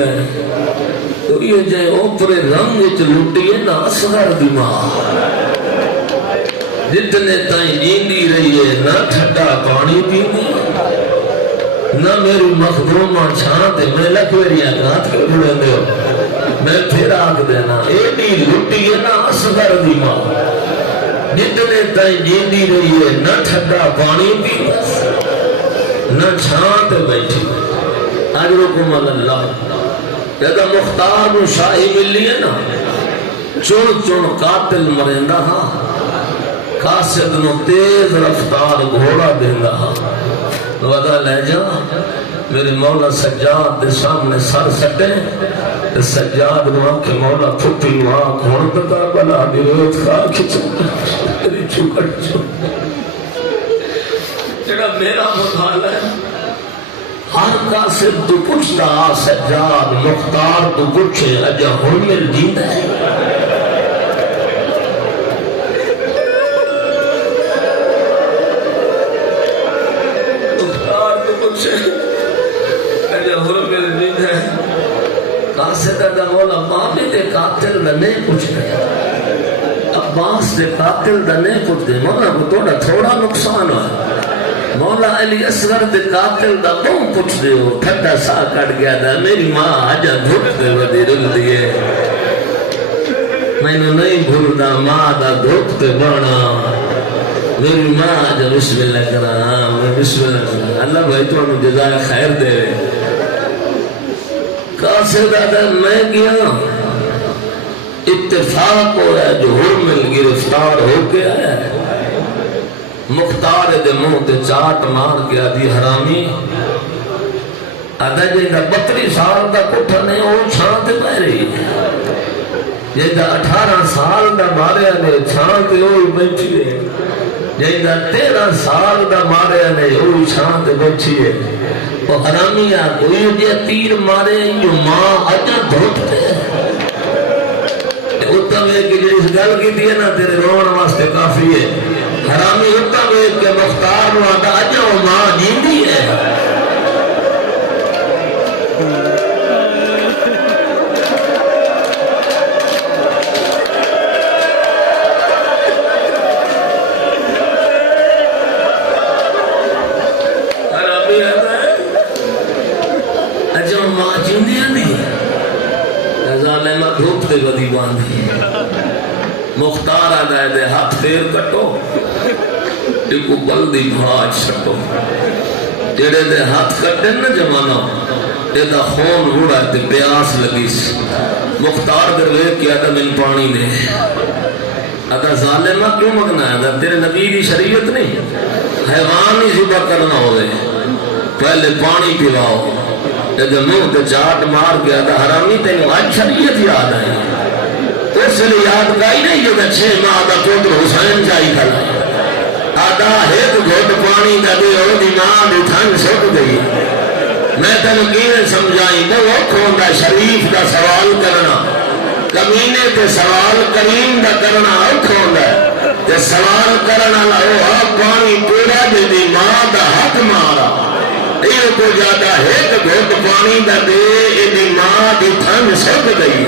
گئے تو یہ جائے اوپرے رنگ وچ لٹیے نا اصغر دی ماں جتنے تائیں جیندی رہی ہے نہ ٹھڈا پانی پیندی نہ میری مخدومہ چھانتے میں لکھویریاں گھات کے بڑھے دے ہو میں پھر آگ دینا ایڈی لٹیے نا اصغر دی ماں جتنے تائیں جیندی رہی ہے نہ ٹھڈا پانی پیندی نہ چھانتے بیٹھی اجرکم اللہ جدہ مختار و شاہی ملی ہے نا چون چون قاتل مرندہ ہاں قاسد نو تیز رفتار گھوڑا دیندہ ہاں ودا لے جا میرے مولا سجاد دے سامنے سر سٹے سجاد نو آنکھے مولا پھپی وہاں کھوڑ بتا بلا دی روت خواہ کھچو تیری چکٹ چو جڑا میرا مطالعہ ہے ہر قاسد تو پوچھتا سجاد مختار تو پوچھے اجا ہن مل دیندہ ہے مختار تو پوچھے اجا ہن مل دیندہ ہے قاسد دا مولا بابے دے قاتل دا نہیں پوچھ گیا عباس دے قاتل دا نہیں پوچھ دے مولا کو تھوڑا نقصان ہے مولا علی اصغر دے قاتل دا بہم پوچھ دے ہو ٹھڈا سا کٹ گیا دا میری ماں آجا دھوٹ دے ودی رل دیئے میں نے نہیں بھول دا ماں دا دھوٹ دے بانا میری ماں آجا بسم اللہ کرا بسم اللہ کرا اللہ بھائی تو انہوں جزائے خیر دے قاسد دا میں گیا اتفاق ہو رہا ہے جو حرمل گرفتار ہو کے آیا ہے مختار دے منہ تے چاٹ مار کے آدھی حرامی آدھا جیدہ 32 سال دا کٹھا نہیں وہ چھانتے پہ رہی جیدہ 18 سال دا مارے نے چھانتے ہوئی بیٹھی ہے جیدہ 13 سال دا مارے نے ہوئی چھانتے بیٹھی ہے وہ حرامی کوئی جی تیر مارے جو ماں اجا دھوٹتے اتنا میں کہ جس گل کی دیئے نا تیرے رون واسطے کافی ہے حرامی اتنا میں کہ مختار وہاں اجا وہ ماں جیندی ہے حرامی اجا وہ ماں جیندی ہے نہیں ظالمہ دھوپ دے ودی باندھی مختار آدھائے دے ہاتھ پھیر کٹو ایکو بلدی بھاج سٹو جڑے دے ہاتھ کٹے نا جمانا ایدہ خون روڑا تے پیاس لگیس مختار دروے کیا تھا من پانی دے آدھا ظالمہ کیوں مگنا ہے آدھا تیرے نبی دی شریعت نہیں حیوان ہی ذبح کرنا ہوئے پہلے پانی پلاؤ ایدہ منہ تے چاٹ مار کے آدھا حرامی تینوں آج شریعت یاد آئی اس لیے یاد گائی نہیں جو 6 ماہ دا پوتر حسین جائی کھلا آدھا ایک گھوٹ پانی دا دے او دی ماں دی تھن سٹ گئی میں تنوں کینے سمجھائی بہت کھوندا شریف دا سوال کرنا کمینے تے سوال کریم دا کرنا کھوندا تے سوال کرنا لہو آپ پانی پورا دے دی ماں دا حق مارا یہ کو جاتا ایک گھوٹ پانی دا دے اے دی ماں دی تھن سٹ گئی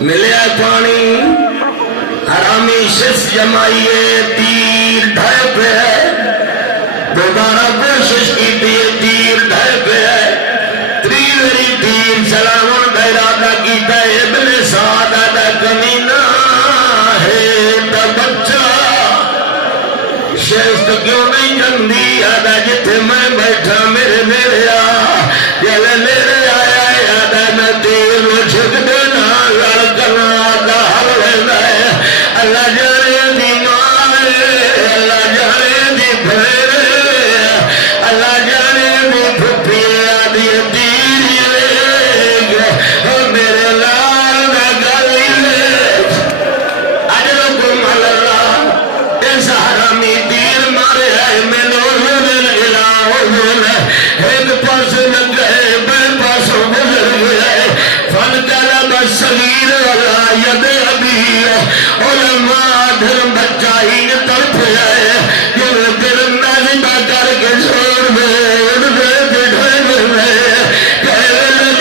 ملیا پانی حرامی شس جمائیے تیر ڈھائے پہ ہے دوبارہ کوشش کی تیر ڈھائے پہ ہے تریوری تیر سلامن بیرادہ کی تا ابن سعادہ کمینہ ہے تا بچہ شیست کیوں نہیں جندی آدھا جتے میں بیٹھا میرے میرے جلے میرے آیا آدھا میں تیر و چھک دینا اللہ جانے دی مارے اللہ جانے دی بھیرے اللہ جانے دی پھپی آدھی دیری لے گئے میرے لال دا گلی لے اجرکم اللہ ایسا حرامی دیر مارے ہے میں نوزن الہوزن ایک پاس لگ گئے بے پاسوں گزر گئے فن طلب صغیر اللہ ید ابھی علماء دھرم بچہ ہی نے طرف جائے جو دل نازمہ کر کے چھوڑ دے ڈھائے میں کہہ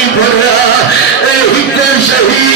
نہیں بھریا، اے ہکر شہید